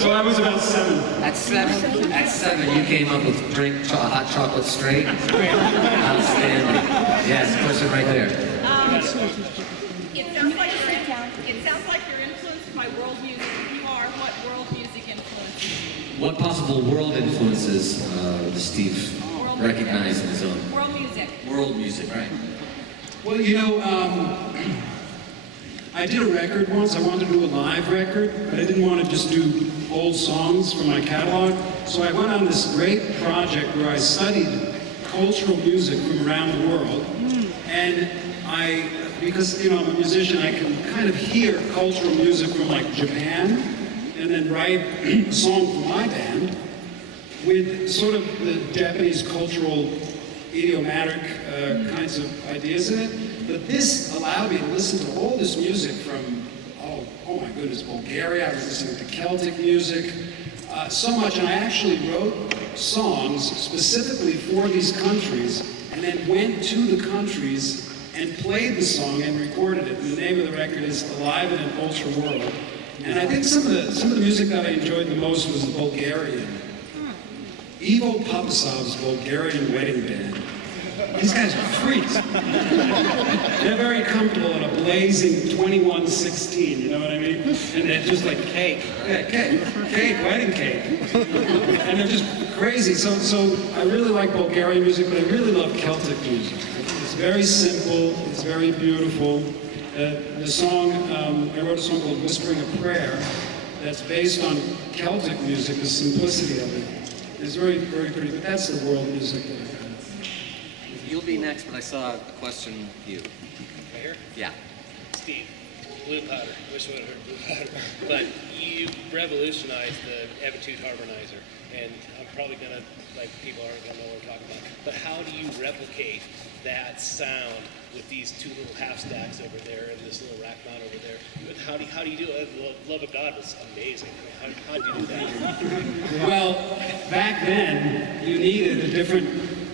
So I was about 7. At 7, you came up with hot chocolate straight. Outstanding. Yes, person right there. It sounds like you're influenced by world music. If you are, what world music influences you? What possible world influences does Steve recognize in his own? World music. World music, right? Well, you know, I did a record once. I wanted to do a live record, but I didn't want to just do old songs from my catalog. So I went on this great project where I studied cultural music from around the world. And because, you know, I'm a musician, I can kind of hear cultural music from like Japan and then write a song for my band with sort of the Japanese cultural idiomatic kinds of ideas in it. But this allowed me to listen to all this music from, oh my goodness, Bulgaria. I was listening to Celtic music, so much. And I actually wrote songs specifically for these countries and then went to the countries and played the song and recorded it. And the name of the record is Alive in an Ultra World. And I think some of the music that I enjoyed the most was the Bulgarian. Ivo Papasov's Bulgarian wedding band. These guys are freaks. They're very comfortable in a blazing 2116, you know what I mean? And they're just like cake. Yeah, cake, wedding cake. And they're just crazy. So I really like Bulgarian music, but I really love Celtic music. It's very simple, it's very beautiful. The song, I wrote a song called Whispering a Prayer that's based on Celtic music, the simplicity of it. It's very, very pretty, but that's the world music that I got. You'll be next, but I saw a question for you. Right here? Yeah. Steve, blue powder. Wish I would have heard blue powder. But you revolutionized the Attitude Harmonizer, and I'm probably gonna, like, people aren't gonna know what we're talking about. But how do you replicate that sound with these two little half stacks over there and this little rack mount over there? How do you do it? The Love of God was amazing. I mean, how do you do that? Well, back then, you needed a different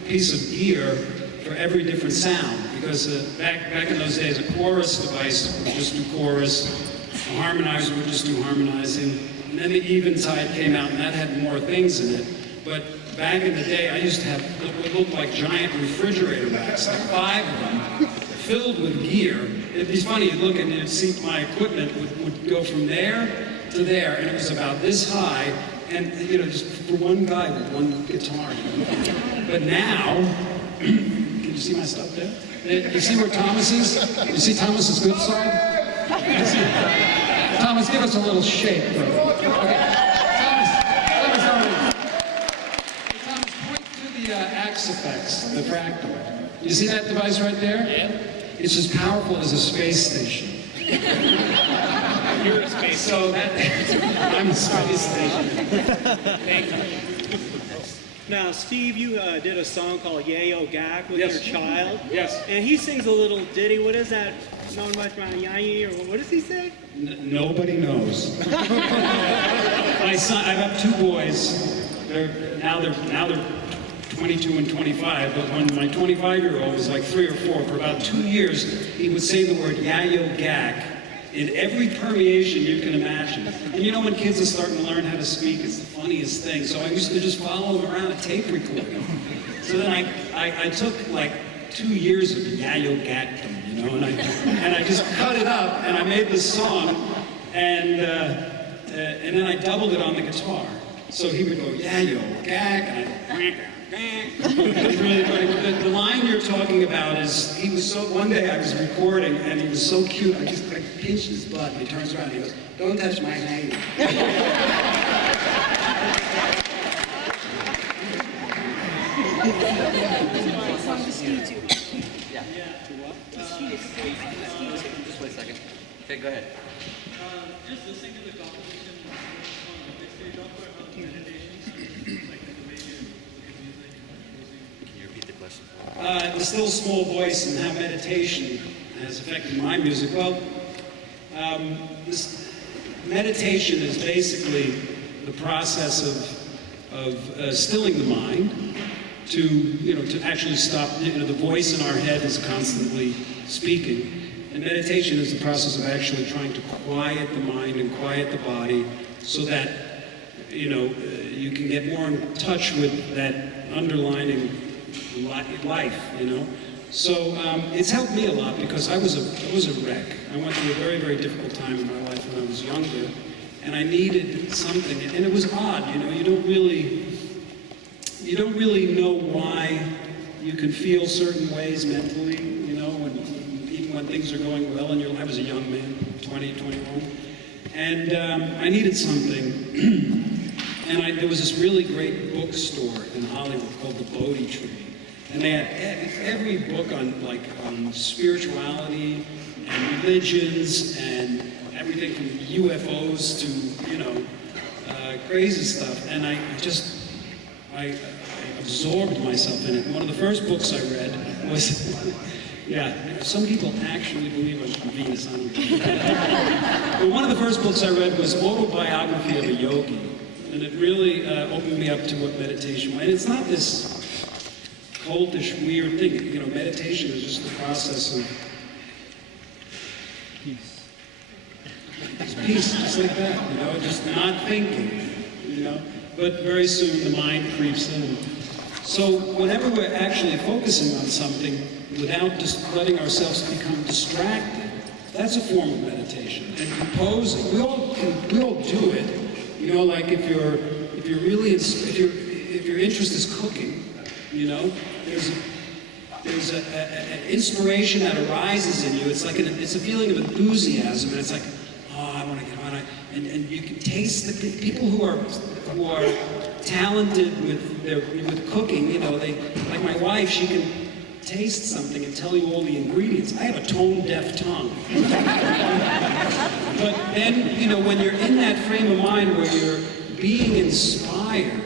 piece of gear for every different sound, because back in those days, a chorus device would just do chorus, a harmonizer would just do harmonizing, and then the Eventide came out, and that had more things in it. But back in the day, I used to have what looked like giant refrigerator racks, like 5 of them, filled with gear. It'd be funny, you'd look and you'd see my equipment would go from there to there, and it was about this high, and you know, just for one guy with one guitar. But now, can you see my stuff there? You see where Thomas is? You see Thomas's good side? Thomas, give us a little shake, bro. Okay. Thomas, point to the Axe Effects, the fractal. You see that device right there? Yeah. It's as powerful as a space station. You're a space. So that I'm a space station. Thank you. Now, Steve, you did a song called Yayo Gak with Yes. your child. Yes. And he sings a little ditty. What is that? Known much around Yayi, or what does he say? Nobody knows. My son, I have 2 boys. Now they're 22 and 25, but when my 25-year-old was like 3 or 4, for about 2 years, he would say the word Yayo Gak in every permeation you can imagine. And you know, when kids are starting to learn how to speak, it's the funniest thing. So I used to just follow them around a tape recorder. So then I took like 2 years of Yayo Gakdom, you know, and I just cut it up and I made this song, and then I doubled it on the guitar. So he would go Yayo Gak, and I'd go It's really funny. The line you're talking about is, he was so, one day I was recording and he was so cute, I pinched his butt and he turns around and he goes, "Don't touch my hand." Just wait a second. Okay, go ahead. Just listening to the composition on the stage offer how meditations, like the way you look at music and composing. Can you repeat the question? The still small voice and how meditation has affected my music. Well, this meditation is basically the process of stilling the mind to actually stop. The voice in our head is constantly speaking, And meditation is the process of actually trying to quiet the mind and quiet the body so that, you can get more in touch with that underlying life, So it's helped me a lot because I was a wreck. I went through a very, very difficult time in my life when I was younger, and I needed something. And it was odd, you don't really know why you can feel certain ways mentally, even when things are going well in your life. I was a young man, 20, 21, and I needed something. And there was this really great bookstore in Hollywood called the Bodhi Tree. And they had every book on spirituality and religions and everything from UFOs to, crazy stuff. And I absorbed myself in it. One of the first books I read was, some people actually believe I'm Venus. But one of the first books I read was Autobiography of a Yogi. And it really opened me up to what meditation was. And it's not this cultish, weird thing. Meditation is just the process of peace. It's peace, just like that, just not thinking, But very soon the mind creeps in. So whenever we're actually focusing on something without just letting ourselves become distracted, that's a form of meditation. And composing, we all do it. Like if your interest is cooking, there's an inspiration that arises in you. It's like it's a feeling of enthusiasm, and it's like, I want to get on it. And you can taste the people who are talented with cooking. Like my wife, she can taste something and tell you all the ingredients. I have a tone-deaf tongue. But then, when you're in that frame of mind where you're being inspired,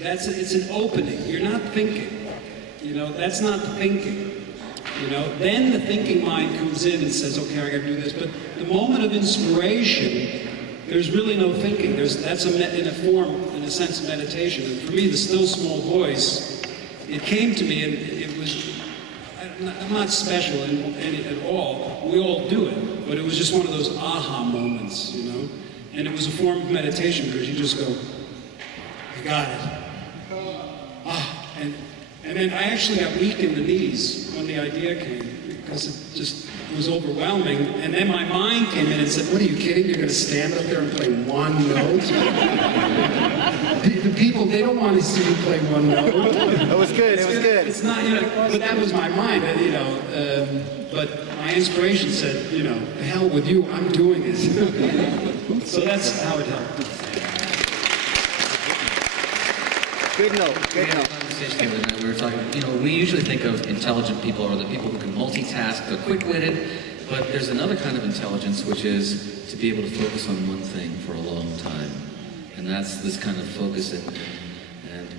it's an opening. You're not thinking. That's not thinking. Then the thinking mind comes in and says, okay, I gotta do this. But the moment of inspiration, there's really no thinking. That's in a sense, meditation. And for me, the still small voice, it came to me, and it was, I'm not special in it at all. We all do it. But it was just one of those aha moments, And it was a form of meditation because you just go, I got it. And then I actually got weak in the knees when the idea came because it was overwhelming. And then my mind came in and said, what are you kidding? You're going to stand up there and play one note? The people, they don't want to see you play one note. It was good. It's not, but that was my mind, but my inspiration said, the hell with you, I'm doing it. So that's how it helped. Good note. We were talking, we usually think of intelligent people or the people who can multitask, they're quick-witted, but there's another kind of intelligence which is to be able to focus on one thing for a long time. And that's this kind of focus and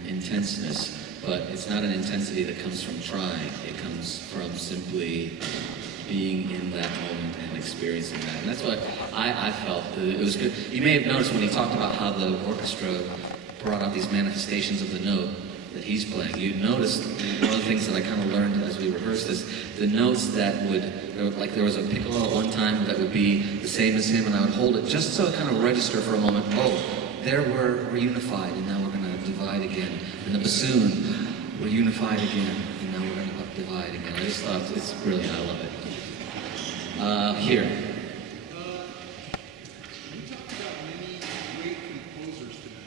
intenseness. But it's not an intensity that comes from trying. It comes from simply being in that moment and experiencing that. And that's what I felt. It was good. You may have noticed when he talked about how the orchestra brought out these manifestations of the note that he's playing. You noticed one of the things that I kind of learned as we rehearsed this, the notes that like there was a piccolo at one time that would be the same as him, and I would hold it just so it kind of register for a moment. Oh, there we're unified, and now we're going to divide again. And the bassoon, we're unified again, and now we're going to divide again. I just thought it's brilliant. I love it. Here. You talked about many great composers tonight,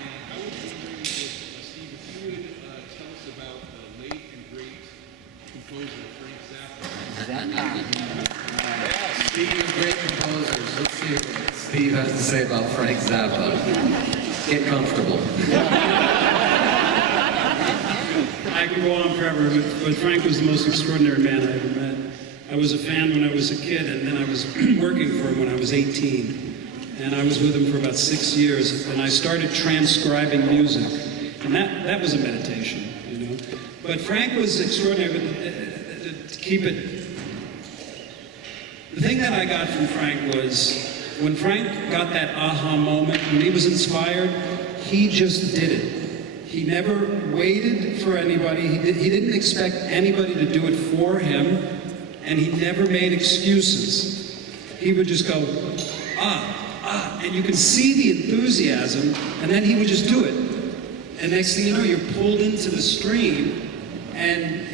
and I was wondering if, Steve, if you would tell us about the late and great composer Frank Zappa. Speaking of great composers, let's see what Steve has to say about Frank Zappa. Get comfortable. I could go on forever, but Frank was the most extraordinary man I ever met. I was a fan when I was a kid, and then I was working for him when I was 18. And I was with him for about 6 years, and I started transcribing music. And that was a meditation, But Frank was extraordinary, but to keep it... The thing that I got from Frank was, when Frank got that aha moment, when he was inspired, he just did it. He never waited for anybody. He didn't expect anybody to do it for him. and he never made excuses. He would just go, and you could see the enthusiasm, and then he would just do it. And next thing you know, you're pulled into the stream, and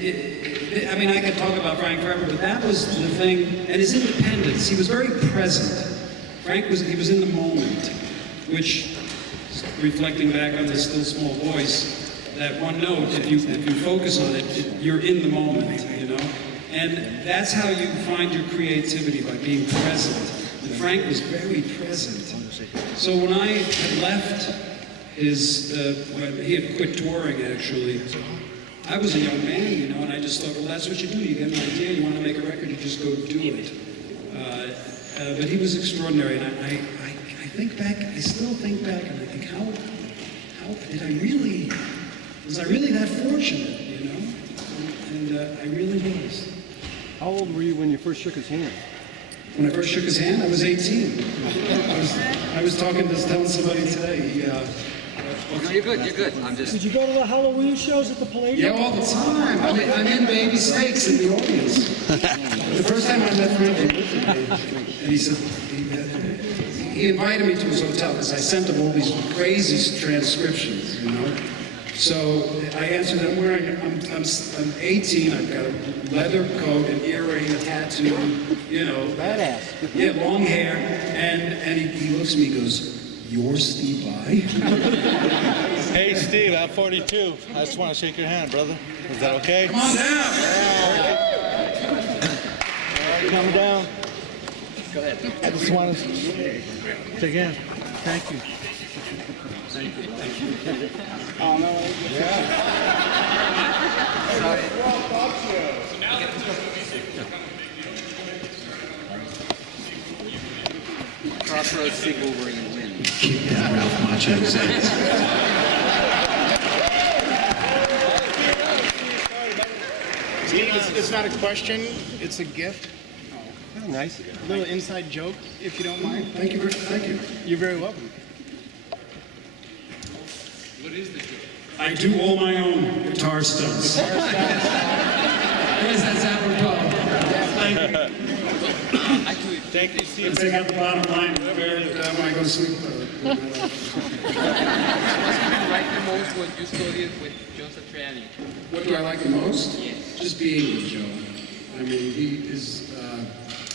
I could talk about Frank forever, but that was the thing, and his independence. He was very present. Frank was in the moment, which, reflecting back on this still small voice, that one note, if you focus on it, you're in the moment, you know? And that's how you find your creativity, by being present. And Frank was very present. So when I had left when he had quit touring, actually, I was a young man, you know, and I just thought, well, that's what you do. You get an idea, you want to make a record, you just go do it. But he was extraordinary, and I think back, I still think back, and I think, how was I really that fortunate, you know? And I really was. How old were you when you first shook his hand? When I first shook his hand, I was 18. I was telling somebody today, No, you're good. I'm just... Did you go to the Halloween shows at the Palladium? Yeah, all the time. I'm in Baby Steaks in the audience. The first time I met Frank, he looked at me, and he said, he invited me to his hotel because I sent him all these crazy transcriptions, you know. So I answered, I'm 18, I've got a leather coat, an earring, a tattoo, you know. Badass. Yeah, long hair, and he looks at me and goes, "You're Steve Vai?" Hey, Steve, I'm 42. I just want to shake your hand, brother. Is that okay? Come on down. Come down. Go ahead. I just want to shake your hand. Thank you. Oh, no. Crossroads sequel where you win. Keep that Ralph Macchio says. Steve, it's not a question, it's a gift. Oh, nice. A little inside joke, if you don't mind. Thank you. You're very welcome. I do all my own guitar stunts. There's that Zappa problem. Thank you. Thank you, Steve. Take out the bottom line when I go to sleep. What do you like the most when you studied with John Satriani? What do I like the most? Yes. Just being with Joe. I mean, he is...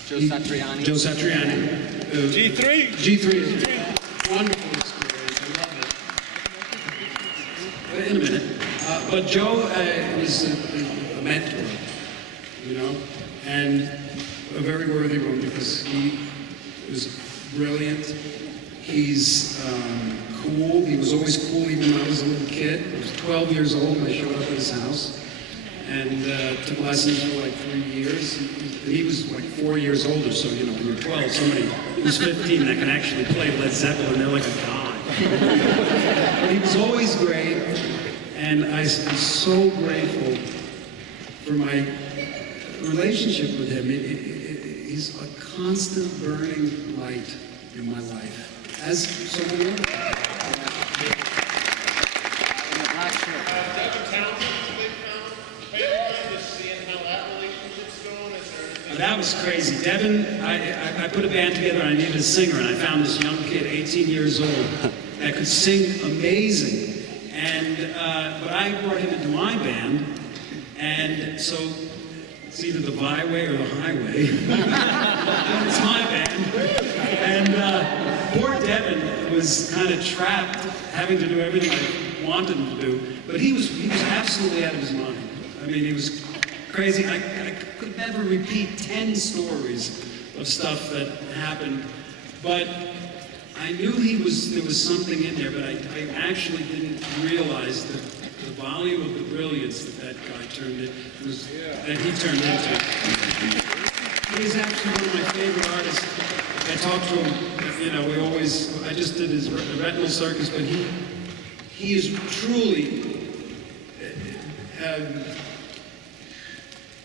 Joe Satriani. Joe Satriani. G3. G3. Wonderful experience. I love it. In a minute. But Joe was a mentor, you know, and a very worthy one because he was brilliant. He's cool. He was always cool even when I was a little kid. I was 12 years old when I showed up at his house and took lessons for like 3 years. He was like 4 years older, so, you know, when you're 12, somebody who's 15 that can actually play Led Zeppelin, they're like a god. But he was always great, and I'm so grateful for my relationship with him. He's a constant burning light in my life, as so many others. In the black shirt. Devin Townsend, they found playground, just seeing how that relationship's going. Is there anything? That was crazy. Devin, I put a band together and I needed a singer, and I found this young kid, 18 years old, that could sing amazing. And but I brought him into my band, and so it's either the byway or the highway. It's my band. And poor Devin was kind of trapped, having to do everything I wanted him to do. But he was absolutely out of his mind. I mean, he was crazy. I could never repeat 10 stories of stuff that happened, but I knew there was something in there, but I actually didn't realize the volume of the brilliance that guy that he turned into. He's actually one of my favorite artists. I talked to him, you know, I just did his retinal circus, but he is truly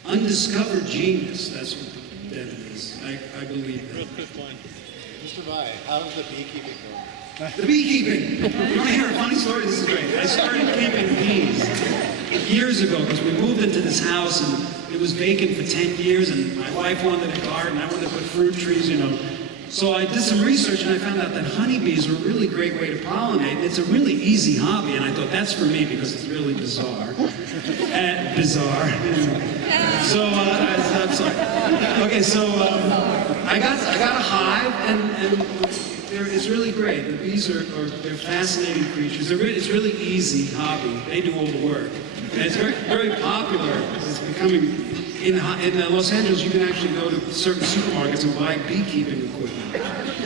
undiscovered genius. That's what Devin is. I believe that. Real quick one. Mr. Vai, how's the beekeeping going? The beekeeping. You want to hear a funny story? This is great. I started keeping bees years ago because we moved into this house and it was vacant for 10 years, and my wife wanted a garden. I wanted to put fruit trees, you know. So I did some research, and I found out that honeybees are a really great way to pollinate. It's a really easy hobby, and I thought that's for me because it's really bizarre. Bizarre. So I'm sorry. Okay, so I got a hive, and it's really great. The bees they're fascinating creatures. It's really easy hobby. They do all the work. And it's very, very popular. It's becoming, in Los Angeles, you can actually go to certain supermarkets and buy beekeeping equipment.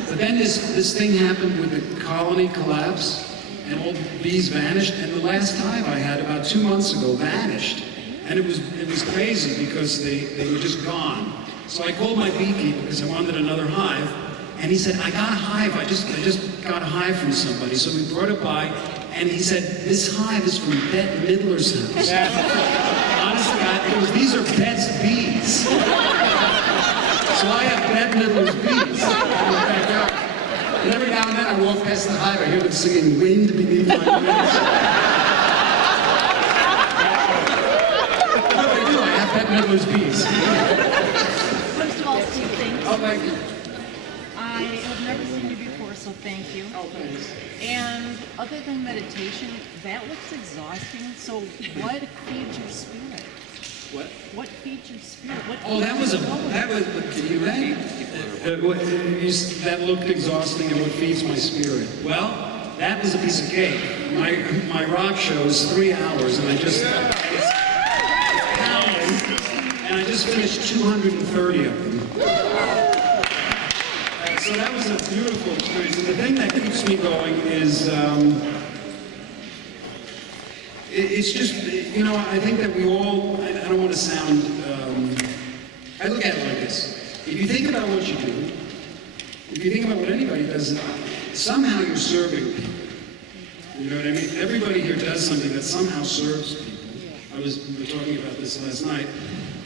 But then this thing happened with the colony collapse, and all the bees vanished, and the last hive I had about 2 months ago vanished. And it was crazy because they were just gone. So I called my beekeeper because I wanted another hive, and he said, I got a hive, I just got a hive from somebody. So we brought it by, and he said, this hive is from Bette Midler's house. Honestly, these are Bette's bees. So I have Bette Midler's bees in the backyard. And every now and then I walk past the hive, I hear them singing Wind Beneath My Wings. No, I do, I have Bette Midler's bees. First of all, Steve, thank you. Oh, thank you. I have never seen you before, so thank you. Oh, thanks. And other than meditation, that looks exhausting. So what feeds your spirit? What? What feeds your spirit? That looked exhausting, and what feeds my spirit? Well, that was a piece of cake. My rock show is 3 hours, and I just finished 230 of them. So that was a beautiful experience. And the thing that keeps me going is, it's just, you know, I think that we all, I don't want to sound, I look at it like this. If you think about what you do, if you think about what anybody does, somehow you're serving people. You know what I mean? Everybody here does something that somehow serves people. We were talking about this last night.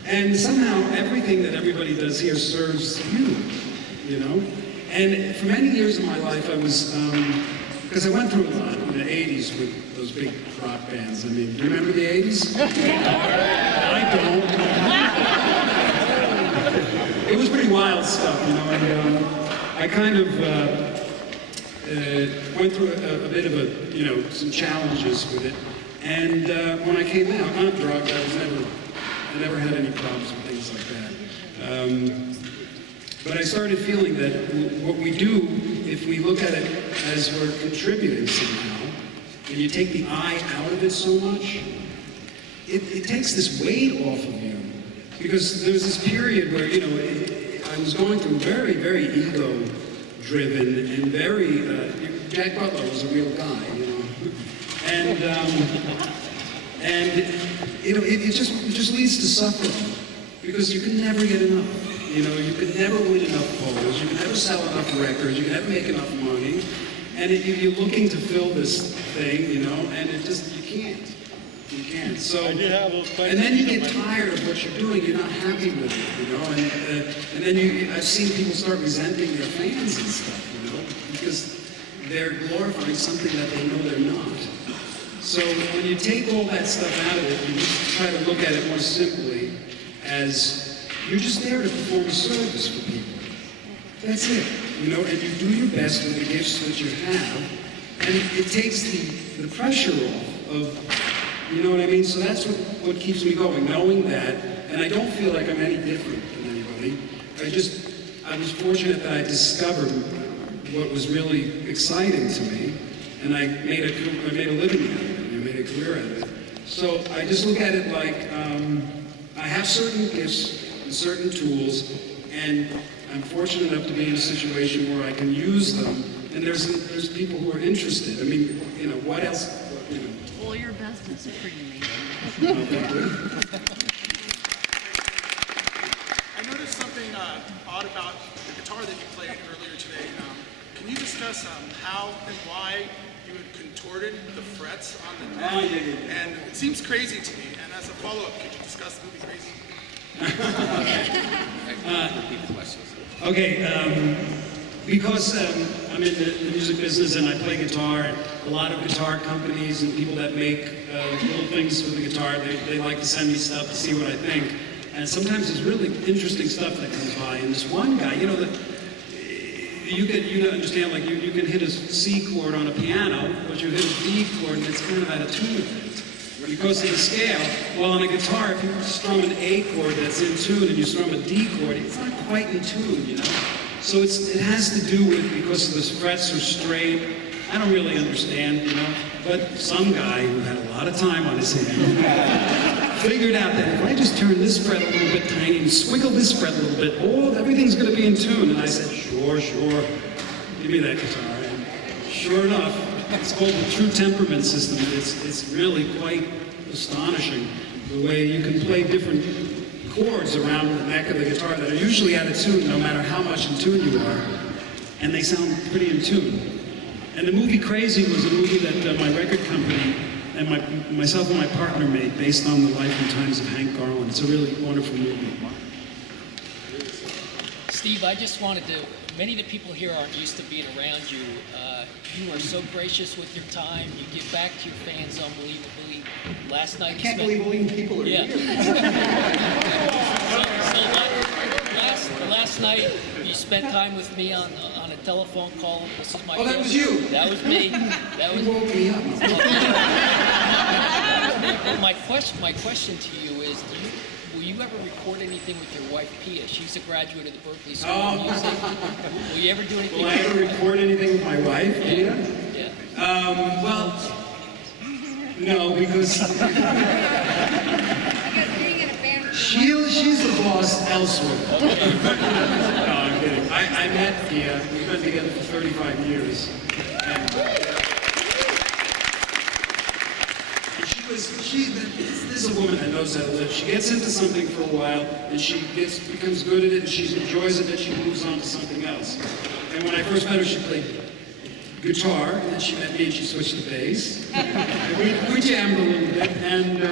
And somehow everything that everybody does here serves you, you know? And for many years of my life, I was, because I went through a lot in the 80s with those big rock bands. I mean, do you remember the 80s? I don't. It was pretty wild stuff, you know, and I kind of went through a bit of a, you know, some challenges with it. And when I came out, I'm not drugged, I never had any problems with things like that. But I started feeling that what we do, if we look at it as we're contributing somehow, and you take the I out of it so much, it takes this weight off of you. Because there was this period where, you know, I was going through very, very ego-driven and very, Jack Butler was a real guy, you know. And you know, it just leads to suffering. Because you can never get enough. You know, you can never win enough polls, you can never sell enough records, you can never make enough money, and you're looking to fill this thing, you know, and it just, you can't. You can't. So, and then you get tired of what you're doing, you're not happy with it, you know, and then I've seen people start resenting their fans and stuff, you know, because they're glorifying something that they know they're not. So when you take all that stuff out of it, you just try to look at it more simply as you're just there to perform a service for people. That's it, you know, and you do your best with the gifts that you have, and it takes the pressure off of, you know what I mean? So that's what keeps me going, knowing that, and I don't feel like I'm any different than anybody. I was fortunate that I discovered what was really exciting to me, and I made a living out of it, and I made a career out of it. So I just look at it like, I have certain gifts, certain tools, and I'm fortunate enough to be in a situation where I can use them, and there's people who are interested. I mean, you know, what else? You know. Well, your business is pretty amazing. I noticed something odd about the guitar that you played earlier today. Can you discuss how and why you had contorted the frets on the neck? And it seems crazy to me. And as a follow-up, could you discuss the movie Crazy? Okay, because I'm in the music business and I play guitar, a lot of guitar companies and people that make little things for the guitar, they like to send me stuff to see what I think. And sometimes there's really interesting stuff that comes by. And this one guy, you know, you understand, like you can hit a C chord on a piano, but you hit a D chord and it's kind of out of tune. Because of the scale, well, on a guitar, if you strum an A chord that's in tune and you strum a D chord, it's not quite in tune, you know? So it has to do with, because the frets are straight. I don't really understand, you know? But some guy who had a lot of time on his hand figured out that if I just turn this fret a little bit tiny and swiggle this fret a little bit, everything's going to be in tune. And I said, sure, give me that guitar. And sure enough, it's called the True Temperament System. It's really quite astonishing the way you can play different chords around the neck of the guitar that are usually out of tune no matter how much in tune you are, and they sound pretty in tune. And the movie Crazy was a movie that my record company and myself and my partner made based on the life and times of Hank Garland. It's a really wonderful movie. Steve, I just wanted to, many of the people here aren't used to being around you. You are so gracious with your time. You give back to your fans unbelievably. Last night I can't believe people are here. Last night you spent time with me on a telephone call. This is my that was you. That was me. That was woke me up. My question to you is, will you ever record anything with your wife, Pia? She's a graduate of the Berklee School of Music. Will you ever do anything? Will I ever record anything with my wife, Pia? Yeah. Well, no, because she's the boss elsewhere. No, I'm kidding. I met Pia. We've been together for 35 years. And this is a woman that knows how to live. She gets into something for a while, and she becomes good at it, and she enjoys it, and she moves on to something else. And when I first met her, she played guitar, and then she met me, and she switched to bass. And we jammed a little bit, and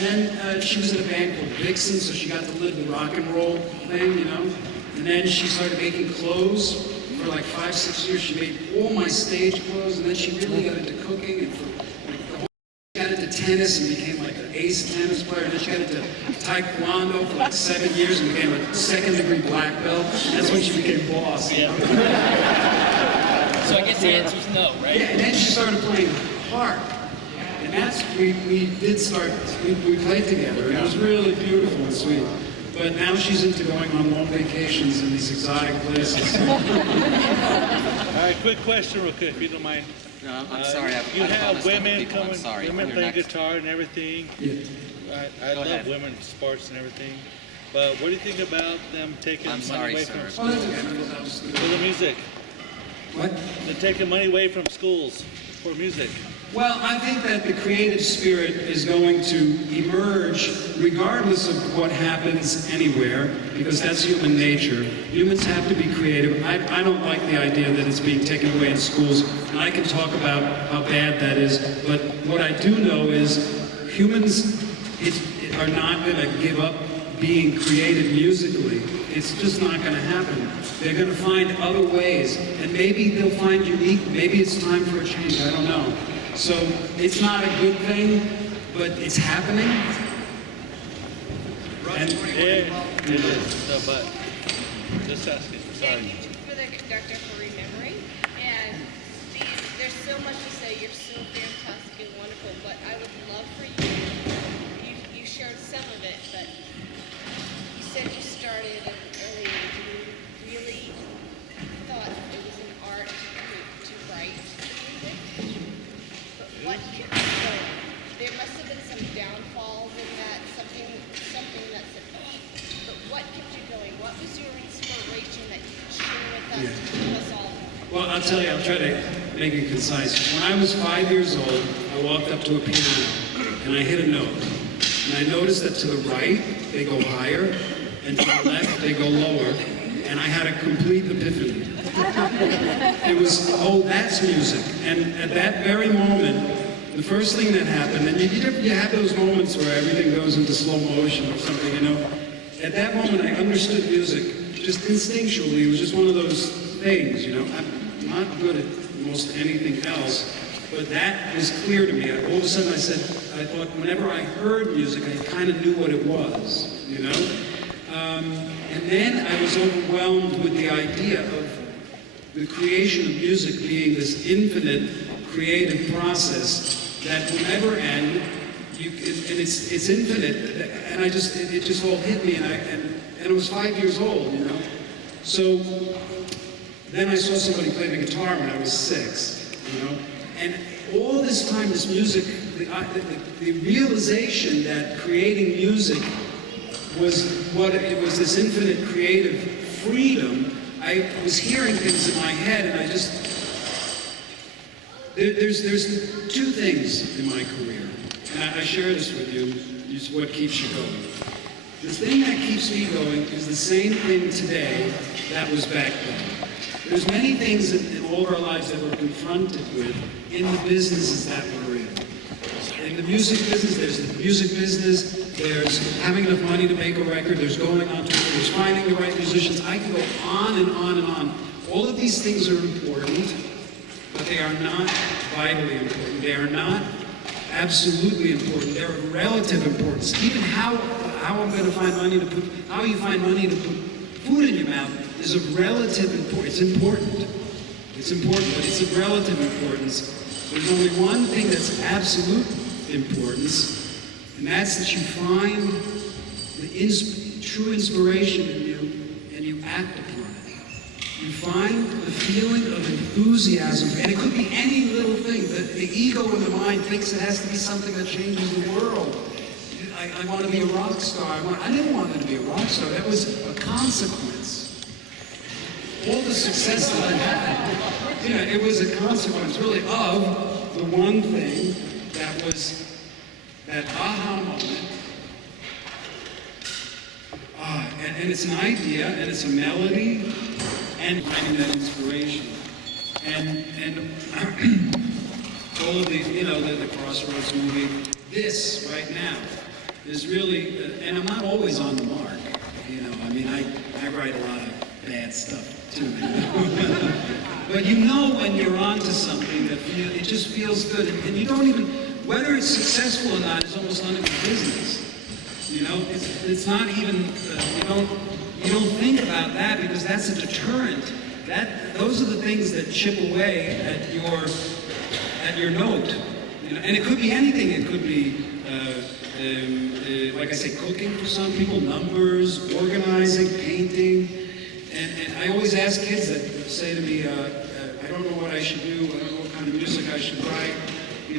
then she was in a band called Vixen, so she got to live the rock and roll thing, you know. And then she started making clothes for like 5-6 years. She made all my stage clothes, and then she really got into cooking, and got into tennis and became like an ace tennis player, and then she got into taekwondo for like 7 years and became a 2nd-degree black belt. That's when she became boss. Yeah. So I guess the answer is no, right? Yeah, and then she started playing harp. And that's, we played together. It was really beautiful and sweet. But now she's into going on long vacations in these exotic places. All right, quick question real quick, if you don't mind. No, I'm sorry. You have women coming, women playing next. guitar and everything. Yeah. I love women's sports and everything. But what do you think about them taking money away from schools? For the music. What? They're taking money away from schools for music. Well, I think that the creative spirit is going to emerge regardless of what happens anywhere, because that's human nature. Humans have to be creative. I don't like the idea that it's being taken away in schools, and I can talk about how bad that is, but what I do know is humans are not going to give up being creative musically. It's just not going to happen. They're going to find other ways, and maybe they'll find unique, maybe it's time for a change, I don't know. So it's not a good thing, but it's happening. And it is. No, but just asking. Sorry. Thank you for the conductor for remembering. And there's so much to say. You're so fantastic and wonderful. But I would love for you. You shared some of it, but you said you started at an early age and you really thought it was an art to write music. What kept you going? There must have been some downfalls in that, something that said, but what kept you going? What was your inspiration that you could share with us, to give us all? well, I'll tell you, I'll try to make it concise. When I was 5 years old, I walked up to a piano and I hit a note. And I noticed that to the right, they go higher, and to the left, they go lower. And I had a complete epiphany. It was, oh, that's music. And at that very moment, the first thing that happened, and you have those moments where everything goes into slow motion or something, you know. At that moment, I understood music just instinctually. It was just one of those things, you know. I'm not good at most anything else. But that was clear to me. All of a sudden I thought whenever I heard music, I kind of knew what it was, you know? And then I was overwhelmed with the idea of the creation of music being this infinite creative process that will never end. And it's infinite. And it just all hit me. And I was 5 years old, you know? So then I saw somebody play the guitar when I was 6, you know? And all this time, this music, the realization that creating music was this infinite creative freedom. I was hearing things in my head, and I just, there's two things in my career, and I share this with you, is what keeps you going. The thing that keeps me going is the same thing today that was back then. There's many things in all of our lives that we're confronted with in the businesses that we're in. In the music business, there's the music business, there's having enough money to make a record, there's going on tour, there's finding the right musicians. I can go on and on and on. All of these things are important, but they are not vitally important. They are not absolutely important. They're of relative importance. Even how I'm going to find money to put, how you find money to put food in your mouth is of relative importance. It's important. It's important, but it's of relative importance. There's only one thing that's absolute importance, and that's that you find the true inspiration in you and you act upon it. You find the feeling of enthusiasm, and it could be any little thing. The ego in the mind thinks it has to be something that changes the world. I want to be a rock star. I didn't want to be a rock star. That was a consequence. All the success that I had, it was a consequence, really, of the one thing that was that aha moment. And it's an idea, and it's a melody, and finding that inspiration. And all of the Crossroads movie, this right now is really, and I'm not always on the mark, I write a lot of bad stuff too. But when you're onto something that it just feels good, and you don't even, whether it's successful or not is almost none of your business. It's not even, you don't think about that because that's a deterrent. Those are the things that chip away at your note. And it could be anything. It could be, like I say, cooking for some people, numbers, organizing, painting. And I always ask kids that say to me, I don't know what I should do, I don't know what kind of music I should write.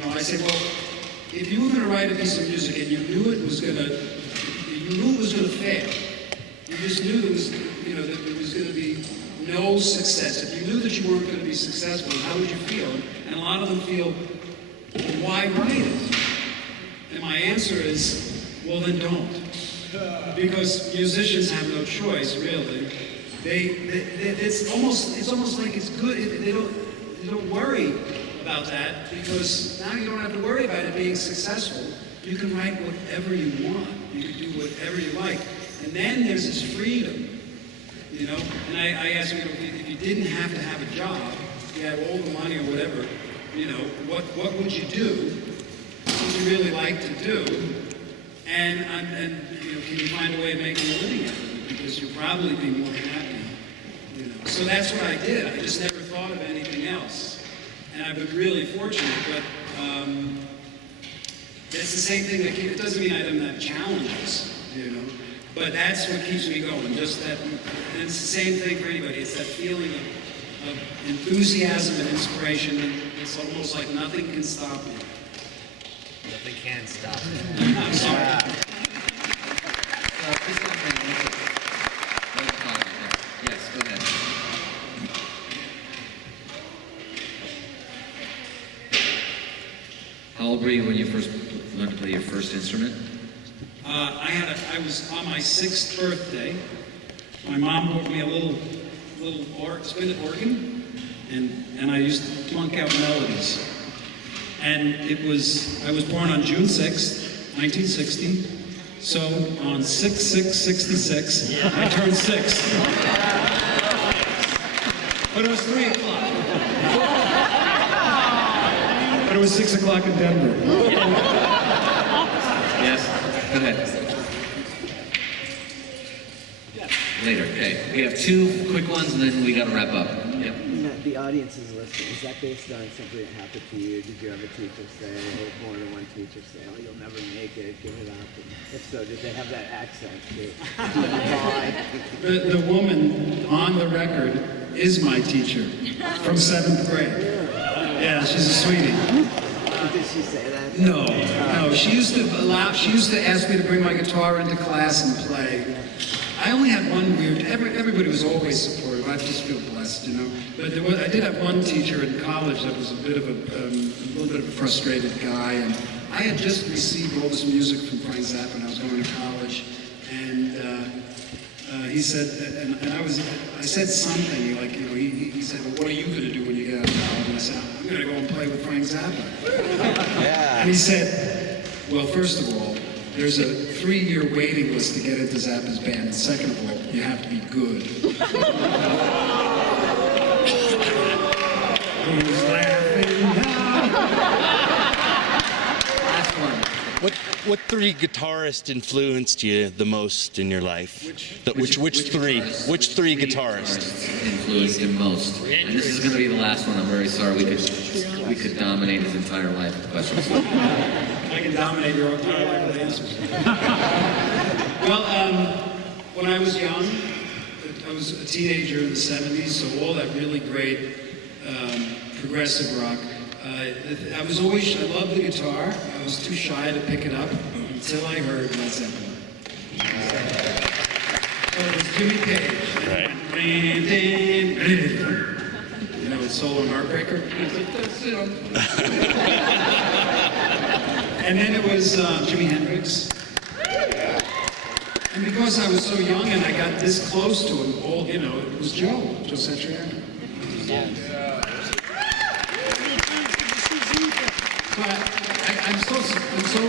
I say, well, if you were going to write a piece of music and you knew it was going to fail, you just knew it was, that there was going to be no success. If you knew that you weren't going to be successful, how would you feel? And a lot of them feel, well, why write it? And my answer is, well, then don't. Because musicians have no choice, really. It's almost like it's good. They don't worry about that because now you don't have to worry about it being successful. You can write whatever you want. You can do whatever you like. And then there's this freedom, And I ask you, if you didn't have to have a job, if you had all the money or whatever, what would you do? What would you really like to do? And can you find a way of making a living out of it? Because you'll probably be more happy. So that's what I did. I just never thought of anything else. And I've been really fortunate, but it's the same thing. It doesn't mean I don't have challenges, But that's what keeps me going. Just that, and it's the same thing for anybody. It's that feeling of enthusiasm and inspiration. It's almost like nothing can stop me. Nothing can stop it. I'm sorry. Yes, go ahead. How old were you when you first learned to play your first instrument? I was on my 6th birthday. My mom bought me a little spinet organ, and I used to plunk out melodies. And I was born on June 6th, 1960. So on 6/6/66, I turned 6. But it was 3 o'clock. it was 6 o'clock in Denver. Yes, go ahead. Later, okay. We have two quick ones and then we gotta wrap up. Yep. The audience is listening. Is that based on something that happened to you? Did you have a teacher say, or more than one teacher say, oh, you'll never make it, give it up? And if so, did they have that accent too? The woman on the record is my teacher from 7th grade. Yeah, she's a sweetie. Did she say that? No. She used to ask me to bring my guitar into class and play. I only had one weird. Everybody was always supportive. I just feel blessed, you know. But I did have one teacher in college that was a little bit of a frustrated guy, and I had just received all this music from Frank Zappa when I was going to college, and he said, and I said something like, you know, he said, well, what are you going to do when you get out of college? And I said, I'm going to go and play with Frank Zappa. Yeah. And he said, well, first of all, there's a 3-year waiting list to get into Zappa's band. And second of all, you have to be good. Who's laughing now? Last one. What three guitarists influenced you the most in your life? Which three guitarists influenced him most? And this is going to be the last one. I'm very sorry. We could dominate his entire life with questions. I can dominate your entire life with answers. Well, when I was young, I was a teenager in the 70s, so all that really great progressive rock. I loved the guitar. I was too shy to pick it up until I heard Led Zeppelin. So it was Jimmy Page. Right. You know, it's Solo and Heartbreaker. And then it was Jimi Hendrix. And because I was so young and I got this close to him, it was Joe Satriani. I'm so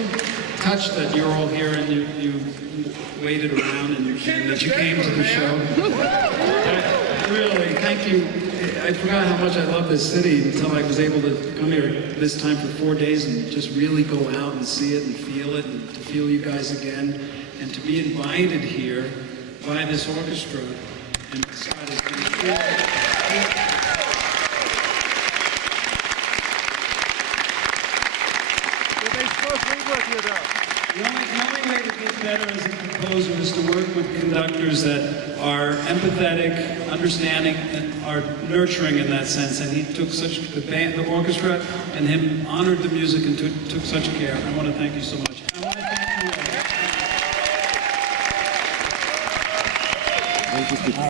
touched that you're all here and you waited around and that you came to the show. Really, thank you. I forgot how much I love this city until I was able to come here this time for 4 days and just really go out and see it and feel it and to feel you guys again and to be invited here by this orchestra and decided to The only way to get better as a composer is to work with conductors that are empathetic, understanding, and are nurturing in that sense. And he took the orchestra, and him honored the music and took such care. I want to thank you so much. I want to thank you all. Thank you.